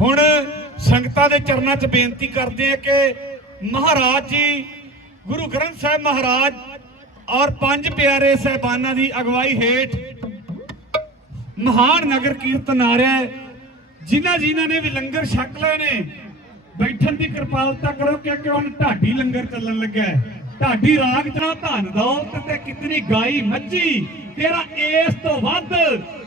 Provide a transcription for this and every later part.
ਹੁਣ ਸੰਗਤਾਂ ਦੇ ਚਰਨਾਂ 'ਚ ਬੇਨਤੀ ਕਰਦੇ ਆ ਕਿ ਮਹਾਰਾਜ ਜੀ, ਗੁਰੂ ਗ੍ਰੰਥ ਸਾਹਿਬ ਮਹਾਰਾਜ ਔਰ ਪੰਜ ਪਿਆਰੇ ਸਹਿਬਾਨਾਂ ਦੀ ਅਗਵਾਈ ਹੇਠ ਮਹਾਨ ਨਗਰ ਕੀਰਤਨ ਆ ਰਿਹਾ ਹੈ, ਜਿਨ੍ਹਾਂ ਜਿਨ੍ਹਾਂ ਨੇ ਵੀ ਲੰਗਰ ਛਕ ਲਏ ਨੇ, ਬੈਠਣ ਦੀ ਕਿਰਪਾਲਤਾ ਕਰੋ ਕਿਉਂਕਿ ਹੁਣ ਢਾਡੀ ਲੰਗਰ ਚੱਲਣ ਲੱਗਾ ਹੈ। ਢਾਡੀ ਰਾਗ ਤੇਰਾ ਧਨ ਦੌਲਤ ਤੇ ਕਿਤਨੀ ਗਾਈ ਮੱਝੀ ਤੇਰਾ ਇਸ ਤੋਂ ਵੱਧ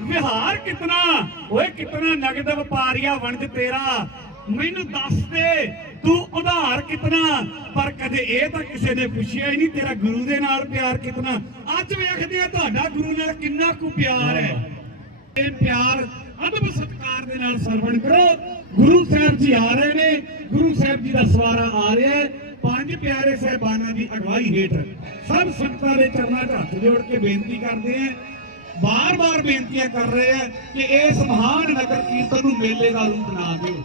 ਵਿਹਾਰ ਕਿਤਨਾ? ਓਏ, ਕਿਤਨਾ ਨਗਦ ਵਪਾਰੀਆ ਵਣਜ ਤੇਰਾ? ਮੈਨੂੰ ਦੱਸ ਦੇ, ਤੂੰ ਉਧਾਰ ਕਿਤਨਾ? ਪਰ ਕਦੇ ਇਹ ਤਾਂ ਕਿਸੇ ਨੇ ਪੁੱਛਿਆ ਹੀ ਨਹੀਂ ਤੇਰਾ ਗੁਰੂ ਦੇ ਨਾਲ ਪਿਆਰ ਕਿਤਨਾ। ਅੱਜ ਵੇਖਦੇ ਆ ਤੁਹਾਡਾ ਗੁਰੂ ਨਾਲ ਕਿੰਨਾ ਕੁ ਪਿਆਰ ਹੈ। ਇਹ ਪਿਆਰ ਅਦਬ ਸਤਕਾਰ ਦੇ ਨਾਲ ਸਰਵਣ ਕਰੋ। ਗੁਰੂ ਸਾਹਿਬ ਜੀ ਆ ਰਹੇ ਨੇ, ਗੁਰੂ ਸਾਹਿਬ ਜੀ ਦਾ ਸਵਾਰਾ ਆ ਰਿਹਾ ਹੈ। ਪੰਜ ਪਿਆਰੇ ਸਹਿਬਾਨਾਂ ਦੀ ਅਗਵਾਈ ਹੇਠ ਸਭ ਸੰਗਤਾਂ ਦੇ ਚਰਨਾਂ 'ਚ ਹੱਥ ਜੋੜ ਕੇ ਬੇਨਤੀ ਕਰਦੇ ਆਂ, ਬਾਰ-ਬਾਰ ਬੇਨਤੀਆਂ ਕਰ ਰਹੇ ਆ ਕਿ ਇਸ ਮਹਾਨ ਨਗਰ ਕੀਰਤਨ ਨੂੰ ਮੇਲੇ ਦਾ ਰੂਪ ਨਾ ਦਿਓ।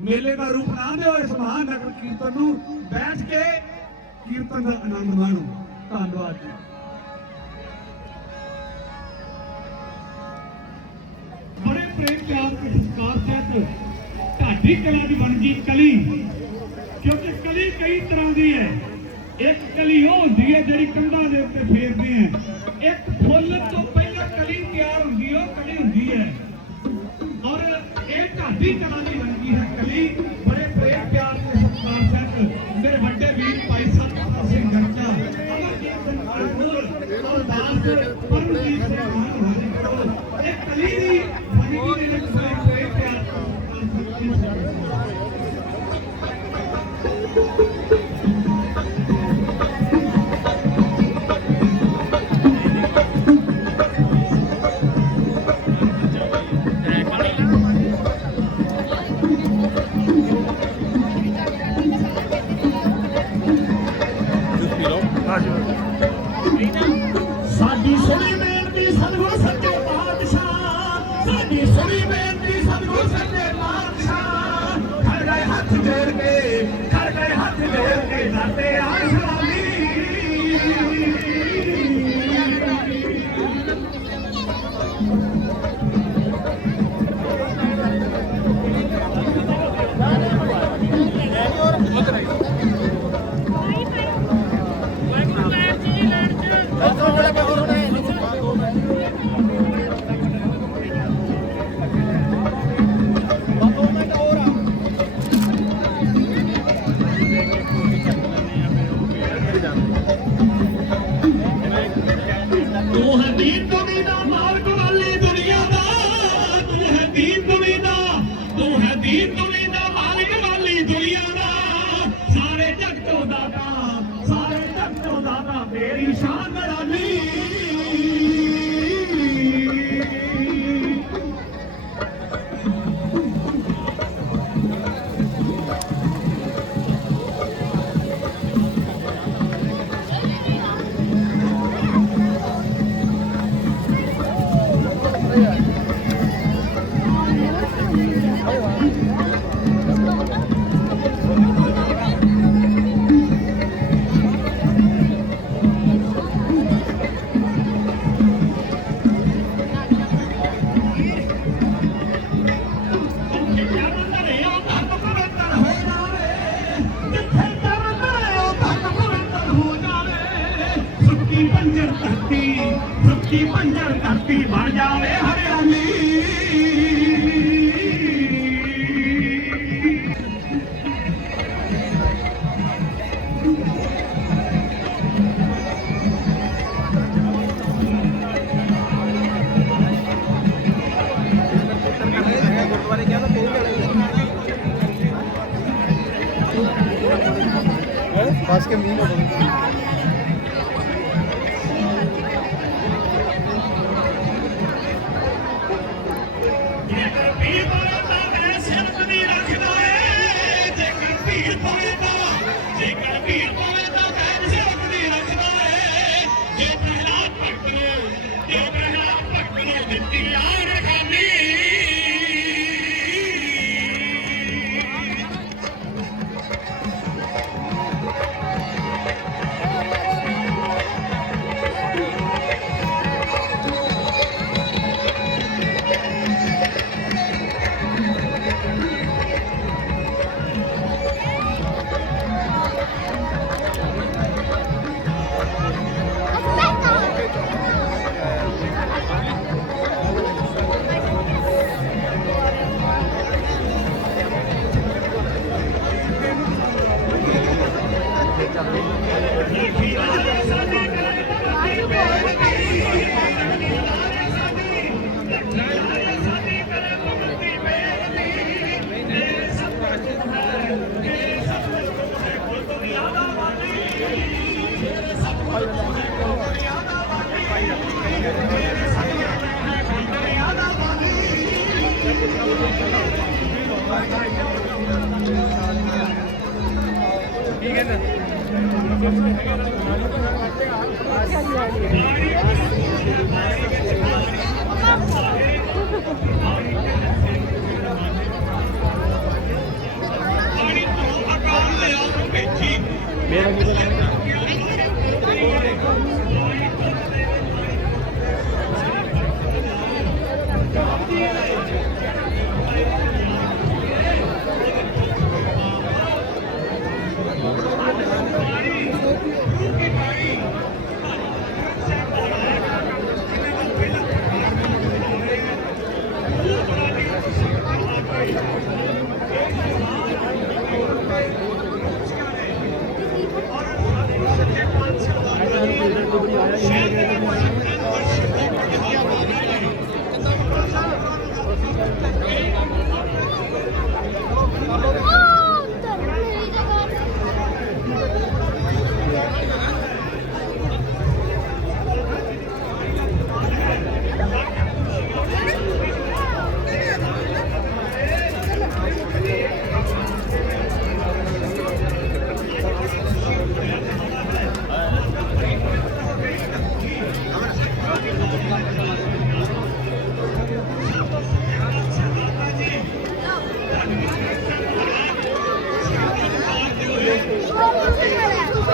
ਮੇਲੇ ਦਾ ਰੂਪ ਨਾ ਦਿਓ, ਇਸ ਮਹਾਨ ਨਗਰ ਕੀਰਤਨ ਨੂੰ ਬੈਠ ਕੇ ਕੀਰਤਨ ਦਾ ਆਨੰਦ ਮਾਣੋ। ਧੰਨਵਾਦ ਜੀ। ਬੜੇ ਪ੍ਰੇਮ ਪਿਆਰ ਤੇ ਸੰਸਕਾਰ ਸਹਿਤ ਢਾਡੀ ਕਲਾ ਦੀ ਬਣ ਗਈ ਕਲੀ ਕਿਉਂਕਿ ਕਲੀ ਕਈ ਤਰ੍ਹਾਂ ਦੀ ਹੈ। ਇੱਕ ਕਲੀ ਉਹ ਹੁੰਦੀ ਹੈ ਜਿਹੜੀ ਕੰਧਾਂ ਦੇ ਉੱਤੇ ਫੇਰਦੇ ਆ ਇੱਕ ਫੁੱਲ ਤੋਂ ਪਹਿਲਾਂ ਕਲੀ ਤਿਆਰ ਹੁੰਦੀ ਉਹ ਕਲੀ ਹੁੰਦੀ ਹੈ। ਔਰ ਇਹ ਢਾਡੀ ਕਲਾ ਦੀ ਬਣ ਹੈ। ਕਲੀ ਬੜੇ ਪ੍ਰੇਮ ਪਿਆਰ ਤੇ ਸਤਿਕਾਰ ਸਹਿਤ ਮੇਰੇ ਵੱਡੇ ਵੀਰ ਭਾਈ ਸਤਿ ਸਿੰਘ ਗਰਚਾ, ਅਮਰਜੀਤ ਸਿੰਘ ਅਨਮੋਲ ਔਰ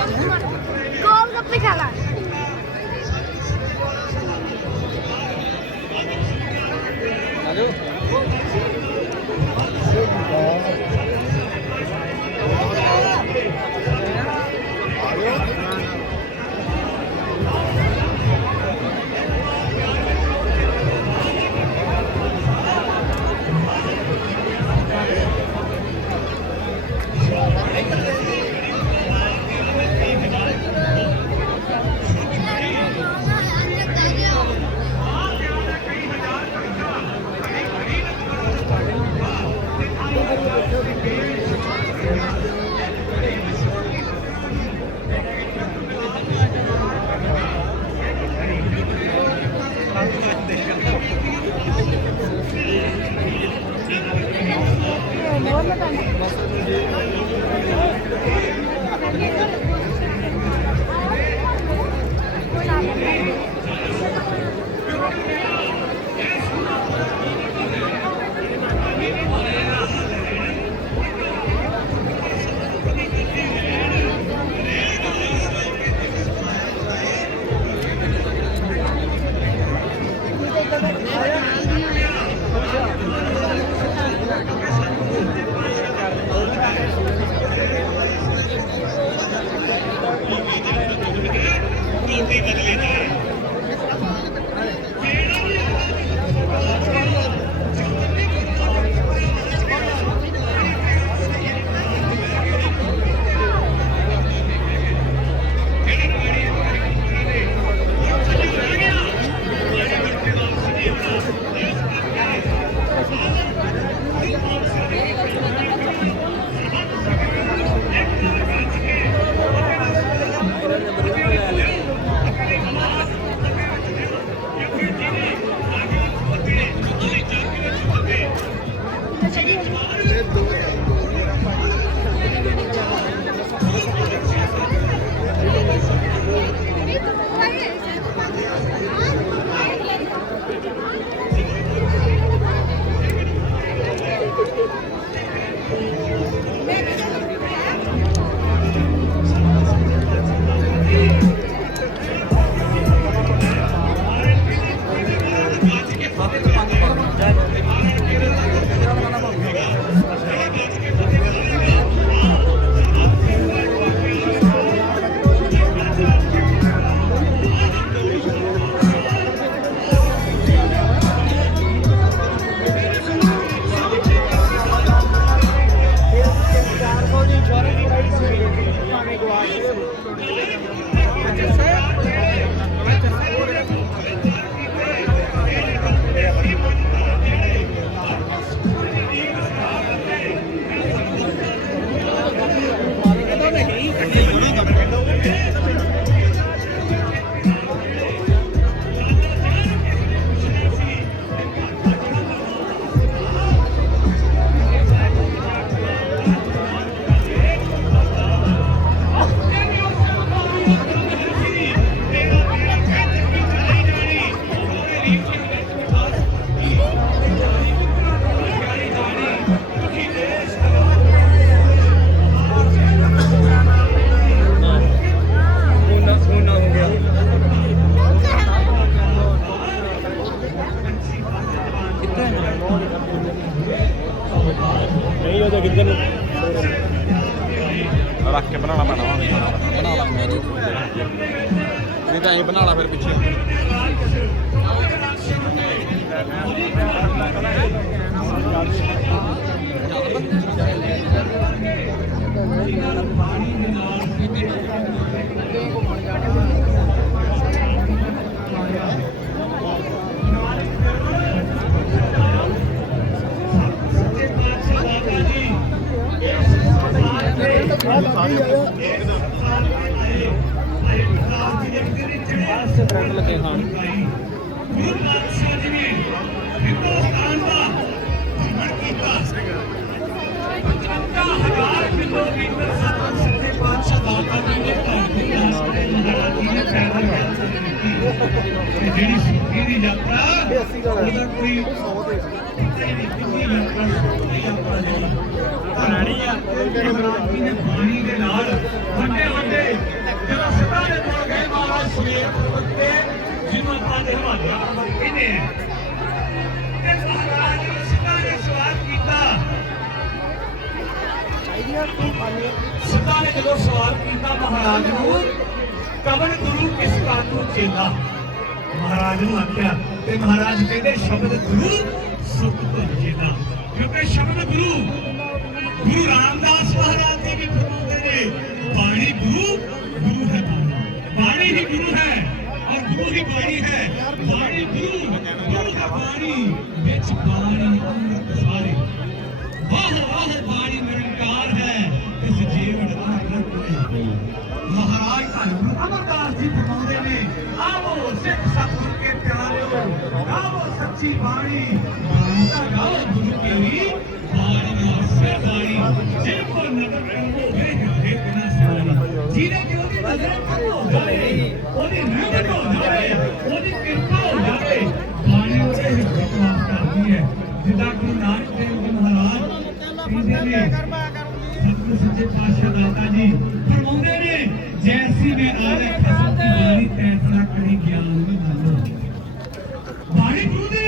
Yeah. ਲੱਗੇ ਖਾਣ ਗੁਰੂ ਪਾਤਸ਼ਾਹ ਜੀ ਨੇ ਹਿੰਦੁਸਤਾਨ ਦਾ ਭ੍ਰਮਣ ਕੀਤਾ ਪਚਵੰਜਾ ਹਜ਼ਾਰ ਕਿਲੋਮੀਟਰ ਸਤਿ ਸੱਚੇ ਪਾਤਸ਼ਾਹ ਦਾਤਾ ਜੀ ਨੇ ਧਰਤੀ ਦਾ ਆਪਣੇ ਮਹਾਰਾਜ ਜੀ ਨੇ ਪੈਦਲ ਕੀਤੀ ਤੇ ਜਿਹੜੀ ਸਿੱਖੀ ਦੀ ਯਾਤਰਾ ਉਹਦਾ ਕੋਈ ਪਤਾ ਨੇ ਬਾਣੀ ਦੇ ਨਾਲ ਵੱਡੇ ਵੱਡੇ ਜਦੋਂ ਸਿੱਧਾ ਦੇ ਕੋਲ ਗਏ ਮਹਾਰਾਜ ਸਵੇਰ ਪਰਵਤੇ ਜਿਹਨੂੰ ਆਪਾਂ ਦੇ ਹਵਾਲੇ ਕਹਿੰਦੇ ਤੇ ਮਹਾਰਾਜ ਨੇ ਸਿੱਧਾ ਨੇ ਸਵਾਲ ਕੀਤਾ ਸਿੱਧਾ ਨੇ ਜਦੋਂ ਸਵਾਲ ਕੀਤਾ ਮਹਾਰਾਜ ਨੂੰ ਕਵਨ ਗੁਰੂ ਕਿਸ ਕਾ ਤੂੰ ਚੇਲਾ ਮਹਾਰਾਜ ਨੂੰ ਆਖਿਆ ਤੇ ਮਹਾਰਾਜ ਕਹਿੰਦੇ ਸ਼ਬਦ ਗੁਰੂ ਕਿਉਂਕਿ ਸ਼ਬਦ ਗੁਰੂ ਗੁਰੂ ਰਾਮਦਾਸ ਮਹਾਰਾਜ ਜੀ ਵੀ ਫਰਮਾਉਂਦੇ ਨੇ, ਬਾਣੀ ਗੁਰੂ ਗੁਰੂ ਹੈ ਬਾਣੀ। ਹੀ ਗੁਰੂ ਹੈ ਔਰ ਗੁਰੂ ਹੀ ਬਾਣੀ ਹੈ। ਬਾਣੀ ਗੁਰੂ ਗੁਰੂ ਹੈ ਬਾਣੀ। ਵਿੱਚ ਬਾਣੀ ਅੰਮ੍ਰਿਤ ਸਾਰੇ। ਵਾਹ ਵਾਹ, ਬਾਣੀ ਨਿਰੰਕਾਰ ਹੈ। ਇਸ ਜੀਵਨ ਅੰਮ੍ਰਿਤ ਹੈ। ਮਹਾਰਾਜ ਧੰਨ ਗੁਰੂ ਅਮਰਦਾਸ ਜੀ ਫਰਮਾਉਂਦੇ ਨੇ, ਆਵੋ ਸਿੱਖ ਸਤਿਗੁਰ ਕੇ ਪਿਆਰਿਓ, ਆਵੋ ਸੱਚੀ ਬਾਣੀ ਬਾਣੀ ਦਾ ਉਹਦੀ ਨਜ਼ਰ ਖਤਮ ਜਾਵੇ ਉਹਦੀ ਰਹਿਮਤ ਹੋ ਜਾਵੇ ਉਹਦੀ ਕਿਰਪਾ ਹੋ ਜਾਵੇ ਬਾਣੀ ਉਹਦੇ ਹਿਰਦੇ ਤੋਂ ਕਰਦੀ ਹੈ ਜਿੱਦਾਂ ਗੁਰੂ ਨਾਨਕ ਦੇਵ ਜੀ ਮਹਾਰਾਜ ਕਹਿੰਦੇ ਨੇ ਸਤਿਗੁਰੂ ਸੱਚੇ ਪਾਤਸ਼ਾਹ ਦਾਤਾ ਜੀ ਫਰਮਾਉਂਦੇ ਨੇ ਜੈਸੀ ਮੈਂ ਆਲੇ ਖਸਮ ਬਾਣੀ ਤੈਸਾ ਕਰੀ ਗਿਆਨ ਨੂੰ ਬਾਣੀ ਗੁਰੂ ਦੀ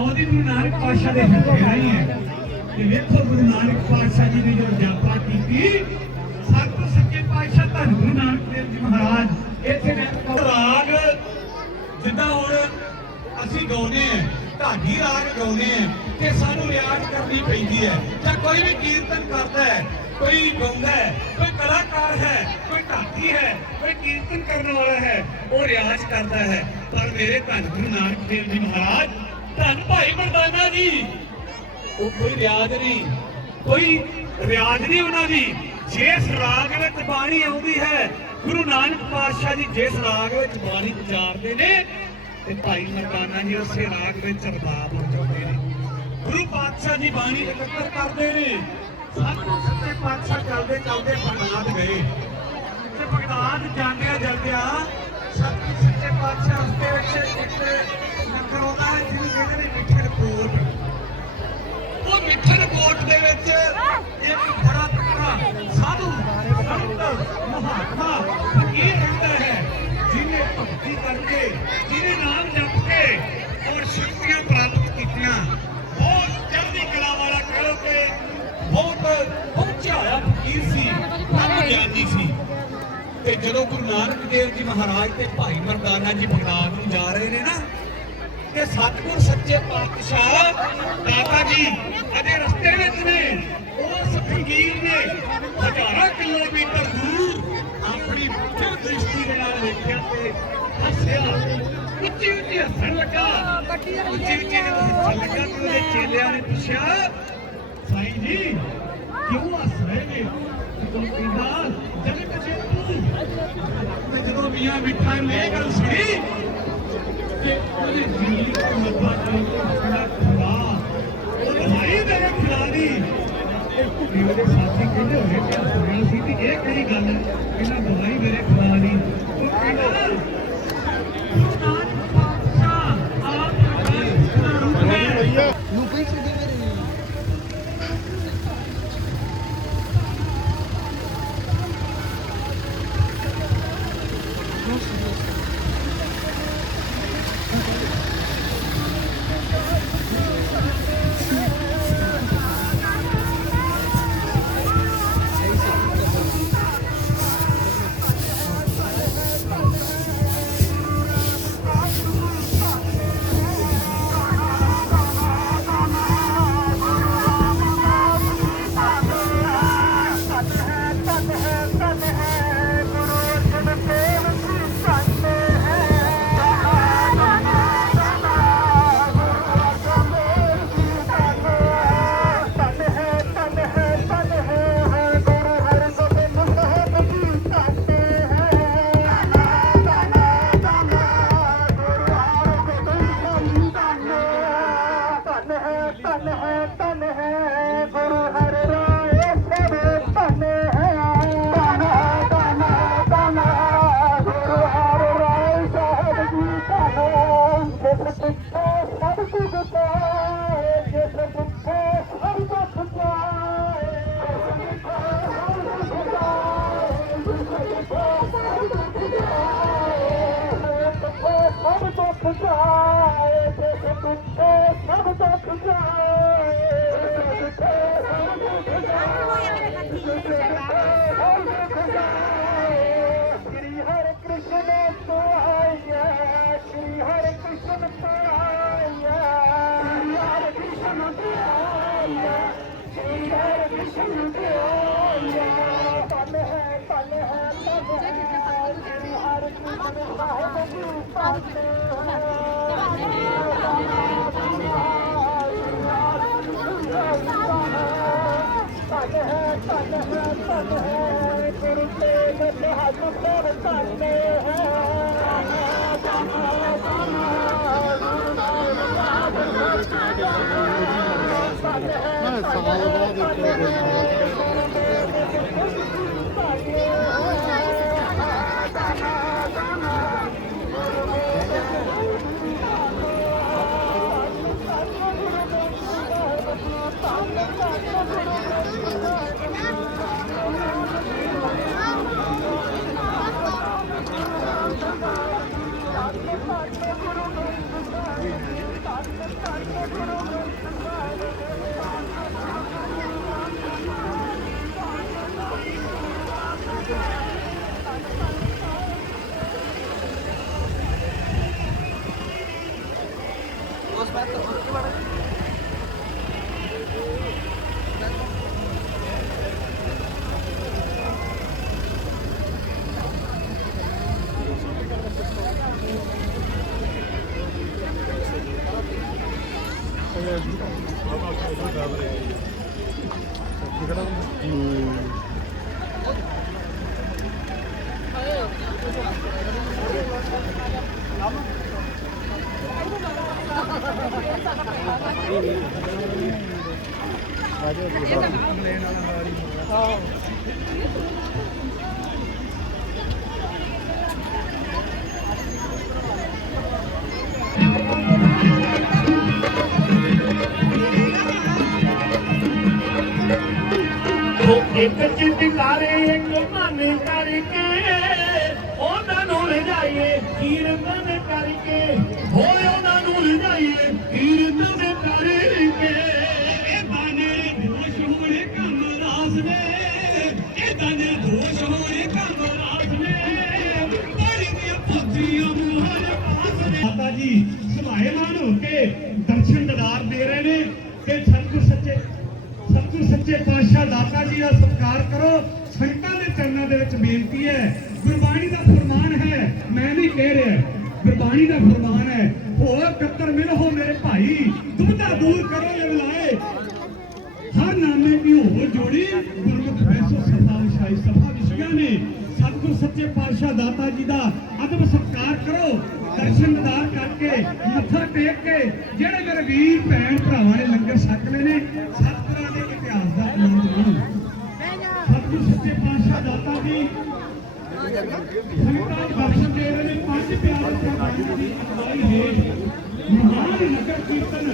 ਉਹਦੀ ਗੁਰੂ ਨਾਨਕ ਪਾਤਸ਼ਾਹ ਦੇ ਹਿਰਦੇ ਰਹੀ ਹੈ ਤੇ ਵੇਖੋ ਗੁਰੂ ਨਾਨਕ ਪਾਤਸ਼ਾਹ ਜੀ ਨੇ ਜੋ ਜਾਪਾ ਕੀਤੀ ਸਤਿਗੁਰੂ ਸੱਚੇ ਪਾਤਸ਼ਾਹ ਧੰਨ ਗੁਰੂ ਨਾਨਕ ਦੇਵ ਜੀ ਮਹਾਰਾਜ। ਇੱਥੇ ਮੈਂ ਰਾਗ ਜਿੱਦਾਂ ਹੁਣ ਅਸੀਂ ਗਾਉਂਦੇ ਆ ਢਾਡੀ ਰਾਗ ਗਾਉਂਦੇ ਆ ਤੇ ਸਾਨੂੰ ਰਿਆਜ਼ ਕਰਨੀ ਪੈਂਦੀ ਹੈ। ਜਾਂ ਕੋਈ ਵੀ ਕੀਰਤਨ ਕਰਦਾ ਹੈ, ਕੋਈ ਗਾਉਂਦਾ ਹੈ, ਕੋਈ ਕਲਾਕਾਰ ਹੈ, ਕੋਈ ਢਾਡੀ ਹੈ, ਕੋਈ ਕੀਰਤਨ ਕਰਨ ਵਾਲਾ ਹੈ, ਉਹ ਰਿਆਜ਼ ਕਰਦਾ ਹੈ। ਪਰ ਮੇਰੇ ਧੰਨ ਗੁਰੂ ਨਾਨਕ ਦੇਵ ਜੀ ਮਹਾਰਾਜ ਧੰਨ ਭਾਈ ਮਰਦਾਨਾ ਜੀ। ਉਹ ਕੋਈ ਰਿਆਜ਼ ਨਹੀਂ। ਕੋਈ ਰਿਆਜ਼ ਨਹੀਂ ਉਹਨਾਂ ਦੀ। ਜਿਸ ਰਾਗ ਵਿੱਚ ਬਾਣੀ ਆਉਂਦੀ ਹੈ, ਗੁਰੂ ਨਾਨਕ ਪਾਤਸ਼ਾਹ ਜੀ ਜਿਸ ਰਾਗ ਵਿੱਚ ਬਾਣੀ ਉਚਾਰਦੇ ਨੇ, ਤੇ ਭਾਈ ਮਰਦਾਨਾ ਜੀ ਉਸੇ ਰਾਗ ਵਿੱਚ ਰਬਾਬ ਵਜਾਉਂਦੇ ਨੇ। ਗੁਰੂ ਪਾਤਸ਼ਾਹ ਜੀ ਬਾਣੀ ਇਕੱਤਰ ਕਰਦੇ ਨੇ। ਸਾਨੂੰ ਸੱਚੇ ਪਾਤਸ਼ਾਹ ਚੱਲਦੇ ਚੱਲਦੇ ਬਗਦਾਦ ਗਏ। ਤੇ ਬਗਦਾਦ ਜਾਂਦਿਆਂ ਜਾਂਦਿਆਂ ਸਤਿ ਸੱਚੇ ਪਾਤਸ਼ਾਹ ਰਸਤੇ ਵਿੱਚ ਜਦੋਂ ਗੁਰੂ ਨਾਨਕ ਦੇਵ ਜੀ ਮਹਾਰਾਜ ਤੇ ਭਾਈ ਮਰਦਾਨਾ ਜੀ ਬਗਦਾਦ ਨੂੰ ਜਾ ਰਹੇ ਨੇ ਨਾ, ਤੇ ਸਤਿਗੁਰ ਸੱਚੇ ਪਾਤਸ਼ਾਹ ਦਾਤਾ ਜੀ ਅਜੇ ਰਸਤੇ ਵਿੱਚ ਨੇ ਉਸ ਫਕੀਰ ਨੇ ਹਜ਼ਾਰਾਂ ਕਿਲੋਮੀਟਰ ਦੂਰ ਆਪਣੀ ਫਿਰ ਦ੍ਰਿਸ਼ਟੀ ਦੇ ਨਾਲ ਵੇਖਿਆ ਤੇ ਹੱਸਿਆ ਉੱਚੀ ਉੱਚੀ ਹੱਸਣ ਲੱਗਾ ਉੱਚੀ ਉੱਚੀ ਹੱਸਣ ਲੱਗਾ ਤੇ ਉਹਦੇ ਚੇਲਿਆਂ ਨੇ ਪੁੱਛਿਆ, ਸਾਈਂ ਜੀ, ਕਿਉਂ ਹੱਸ ਰਹੇ ਨੇ? ਤੇ ਜਦੋਂ ਮੀਆਂ ਮਿੱਠਾ ਨੇ ਇਹ ਗੱਲ ਸੁਣੀ ਤੇ ਉਹਦੀ ਜ਼ਿੰਦਗੀ ਦਾ ਮੱਥਾ ਟੇਕ ਕੇ ਖੁਦਾ ਉਹ ਭਾਈ ਮੇਰੇ ਖੁਦਾ ਮੇਰੇ ਸਾਥੀ ਕਹਿੰਦੇ ਹੋਏ ਕਿ ਸੁਣਿਆ ਸੀ ਕਿ ਇਹ ਕਿਹੜੀ ਗੱਲ ਹੈ ਇਹਨਾਂ ਦਵਾਈ ਮੇਰੇ ਖੁਦਾ ਉਹ ਕਹਿੰਦਾ ਗੁਰੂ ਨਾਨਕ ਪਾਤਸ਼ਾਹ ਆਪ ਪ੍ਰਕਾਸ਼ ਦਾ ਰੂਪ ਹੈ ਯੂਪੀ ਚ ਦੀ ਮੇਰੀ ਉਹ ਇੱਕ ਚਿੰਤਕਾਰੇ ਇੱਕ ਮਨ ਕਰਕੇ ਉਹਨਾਂ ਨੂੰ ਲਿਜਾਈਏ ਕੀਰਤਨ ਕਰਕੇ। ਹੋਏ ਉਹਨਾਂ ਨੂੰ ਲਿਜਾਈਏ ਕੀਰਤਨ ਕਰਕੇ। ਇਹ ਬਾਨੇ ਦੋਸ਼ ਹੋਣੇ ਕੰਮ ਰਾਸ ਨੇ ਇਹ ਬਾਨੇ ਦੋਸ਼ ਹੋਣੇ ਕੰਮ ਰਾਸ ਨੇ ਬੜੀ ਦੀਆਂ ਪੋਥੀਆਂ ਮੁਹਰ ਪਾਸ ਨੇ ਮਾਤਾ ਜੀ ਸਮਾਇਮਾਨ ਹੋ ਕੇ ਦਰਸ਼ਨ ਦਦਾਰ ਦੇ ਰਹੇ ਨੇ ਕਿ ਸਤਿਗੁਰ ਸੱਚੇ ਸਤਿਗੁਰ ਸੱਚੇ ਪਾਤਸ਼ਾਹ ਦਾਤਾ ਜੀ ਦਾ ਸਤਿਕਾਰ ਕਰੋ। ਸੰਗਤਾਂ ਦੇ ਚਰਨਾਂ ਦੇ ਵਿੱਚ ਬੇਨਤੀ ਹੈ, ਗੁਰਬਾਣੀ ਦਾ ਫਰਮਾਨ ਹੈ, ਮੈਂ ਨਹੀਂ ਕਹਿ ਰਿਹਾ। ਗੁਰਬਾਣੀ ਦਾ ਫਰਮਾਨ ਹੈ, ਹੋਰ ਕੱਤਰ ਮਿਲੋ ਮੇਰੇ ਭਾਈ ਦੁਬਦਾ ਦੂਰ ਕਰੋ ਇਹ ਲਾਏ ਹਰ ਨਾਮੇ ਕੀ ਹੋ ਜੋੜੀ ਗੁਰਮੁਖ ਵੈਸੋ ਸਭਾ ਵਿਸ਼ਾਈ ਸਭਾ ਵਿਸ਼ਿਆ ਨੇ। ਸਤਿਗੁਰ ਸੱਚੇ ਪਾਤਸ਼ਾਹ ਦਾਤਾ ਜੀ ਦਾ ਅਦਬ ਸਤਿਕਾਰ ਕਰੋ, ਦਰਸ਼ਨ ਦਾਰ ਕਰਕੇ ਮੱਥਾ ਟੇਕ ਕੇ ਜਿਹੜੇ ਮੇਰੇ ਵੀਰ ਭੈਣ ਭਰਾਵਾਂ ਨੇ ਲੰਗਰ ਛਕ ਲਏ ਨੇ ਸਤਿਗੁਰਾਂ ਦੇ ਇਤਿਹਾਸ ਦਾ ਆਨੰਦ ਮਾਣੋ ਸਤਿਗੁਰ ਸੱਚੇ ਪਾਤਸ਼ਾਹ ਦਾਤਾ ਜੀ। ਸੰਗਤਾਂ ਨੂੰ ਦਰਸ਼ਨ ਦੇ ਰਹੇ ਨੇ ਪੰਜ ਪਿਆਰੇ ਪ੍ਰਭਾਵਾਂ ਦੀ ਅਗਵਾਈ ਹੇਠ ਮਹਾਨ ਨਗਰ ਕੀਰਤਨ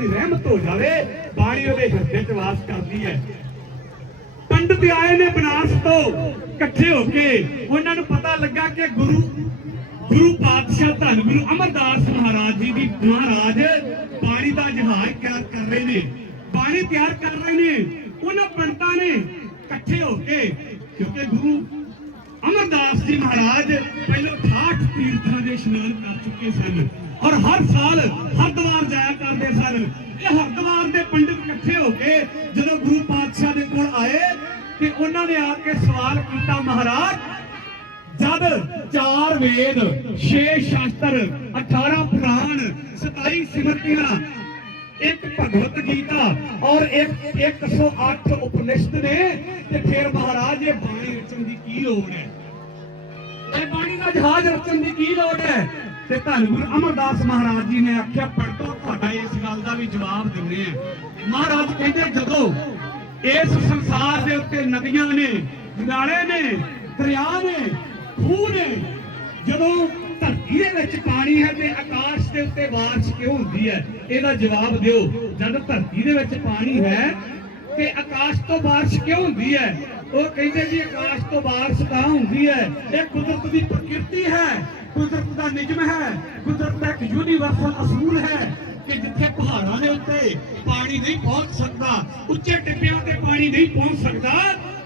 ਉਹਦੀ ਰਹਿਮਤ ਹੋ ਜਾਵੇ, ਬਾਣੀ ਉਹਦੇ ਹਿਰਦੇ 'ਚ ਵਾਸ ਕਰਦੀ ਹੈ। ਪੰਡਤ ਆਏ ਨੇ ਬਨਾਰਸ ਤੋਂ, ਇਕੱਠੇ ਹੋ ਕੇ। ਉਹਨਾਂ ਨੂੰ ਪਤਾ ਲੱਗਾ ਕਿ ਗੁਰੂ ਗੁਰੂ ਪਾਤਸ਼ਾਹ ਧੰਨ ਗੁਰੂ ਅਮਰਦਾਸ ਮਹਾਰਾਜ ਜੀ ਦੀ ਮਹਾਰਾਜ ਬਾਣੀ ਦਾ ਜਹਾਜ਼ ਤਿਆਰ ਕਰ ਰਹੇ ਨੇ। ਬਾਣੀ ਤਿਆਰ ਕਰ ਰਹੇ ਨੇ। ਉਹਨਾਂ ਪੰਡਤਾਂ ਨੇ ਇਕੱਠੇ ਹੋ ਕੇ, ਕਿਉਂਕਿ ਗੁਰੂ ਅਮਰਦਾਸ ਜੀ ਮਹਾਰਾਜ ਪਹਿਲਾਂ 68 ਤੀਰਥਾਂ ਦੇ ਇਸ਼ਨਾਨ ਕਰ ਚੁੱਕੇ ਸਨ। ਔਰ ਹਰ ਸਾਲ ਹਰਿਦੁਆਰ ਜਾਇਆ ਕਰਦੇ ਸਨ। ਇਹ ਹਰਿਦੁਆਰ ਦੇ ਪੰਡਿਤ ਇਕੱਠੇ ਹੋ ਕੇ ਜਦੋਂ ਗੁਰੂ ਪਾਤਸ਼ਾਹ ਦੇ ਕੋਲ ਆਏ ਤੇ ਉਹਨਾਂ ਨੇ ਆ ਕੇ ਸਵਾਲ ਕੀਤਾ, ਮਹਾਰਾਜ, ਜਦ ਚਾਰ ਵੇਦ 6 ਸ਼ਾਸਤਰ 18 ਪੁਰਾਣ 27 ਸਿਮਰਤੀਆਂ, ਇੱਕ ਭਗਵਤ ਗੀਤਾ ਔਰ ਇੱਕ 108 ਉਪਨਿਸ਼ਦ ਨੇ, ਤੇ ਫਿਰ ਮਹਾਰਾਜ, ਇਹ ਬਾਣੀ ਰਚਣ ਦੀ ਕੀ ਲੋੜ ਹੈ? ਇਹ ਬਾਣੀ ਦਾ ਜਹਾਜ਼ ਰਚਣ ਦੀ ਕੀ ਲੋੜ ਹੈ? ਤੇ ਧੰਨ ਗੁਰੂ ਅਮਰਦਾਸ ਮਹਾਰਾਜ ਜੀ ਨੇ ਆਖਿਆ ਪੜਤੋ ਤੁਹਾਡਾ ਇਸ ਗੱਲ ਦਾ ਵੀ ਜਵਾਬ ਦਿੰਦੇ ਆ। ਮਹਾਰਾਜ ਕਹਿੰਦੇ, ਜਦੋਂ ਇਸ ਸੰਸਾਰ ਦੇ ਉੱਤੇ ਨਦੀਆਂ ਨੇ, ਨਾਲੇ ਨੇ, ਦਰਿਆ ਨੇ, ਖੂਹ ਨੇ, ਜਦੋਂ ਧਰਤੀ ਦੇ ਵਿੱਚ ਪਾਣੀ ਹੈ ਤੇ ਆਕਾਸ਼ ਦੇ ਉੱਤੇ ਬਾਰਿਸ਼ ਕਿਉਂ ਹੁੰਦੀ ਹੈ? ਇਹਦਾ ਜਵਾਬ ਦਿਓ। ਜਦ ਧਰਤੀ ਦੇ ਵਿੱਚ ਪਾਣੀ ਹੈ ਤੇ ਆਕਾਸ਼ ਤੋਂ ਬਾਰਿਸ਼ ਕਿਉਂ ਹੁੰਦੀ ਹੈ? ਉਹ ਕਹਿੰਦੇ ਜੀ, ਆਕਾਸ਼ ਤੋਂ ਬਾਰਿਸ਼ ਤਾਂ ਹੁੰਦੀ ਹੈ। ਇਹ ਕੁਦਰਤ ਦੀ ਪ੍ਰਕਿਰਤੀ ਹੈ। ਕੁਦਰਤ ਦਾ ਨਿਯਮ ਹੈ, ਕੁਦਰਤ ਦਾ ਇੱਕ ਯੂਨੀਵਰਸਲ ਅਸੂਲ ਹੈ ਕਿ ਜਿੱਥੇ ਪਹਾੜਾਂ ਦੇ ਉੱਤੇ ਪਾਣੀ ਨਹੀਂ ਪਹੁੰਚ ਸਕਦਾ, ਉੱਚੇ ਟਿੱਬਿਆਂ ਤੇ ਪਾਣੀ ਨਹੀਂ ਪਹੁੰਚ ਸਕਦਾ,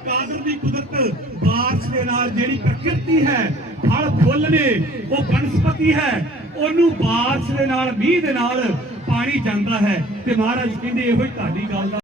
ਕਾਦਰ ਦੀ ਕੁਦਰਤ ਬਾਰਿਸ਼ ਦੇ ਨਾਲ ਜਿਹੜੀ ਪ੍ਰਕਿਰਤੀ ਹੈ, ਫਲ ਫੁੱਲ ਨੇ, ਉਹ ਬਨਸਪਤੀ ਹੈ, ਉਹਨੂੰ ਬਾਰਿਸ਼ ਦੇ ਨਾਲ, ਮੀਂਹ ਦੇ ਨਾਲ ਪਾਣੀ ਜਾਂਦਾ ਹੈ। ਤੇ ਮਹਾਰਾਜ ਕਹਿੰਦੇ, ਇਹੋ ਹੀ ਤੁਹਾਡੀ ਗੱਲ ਦਾ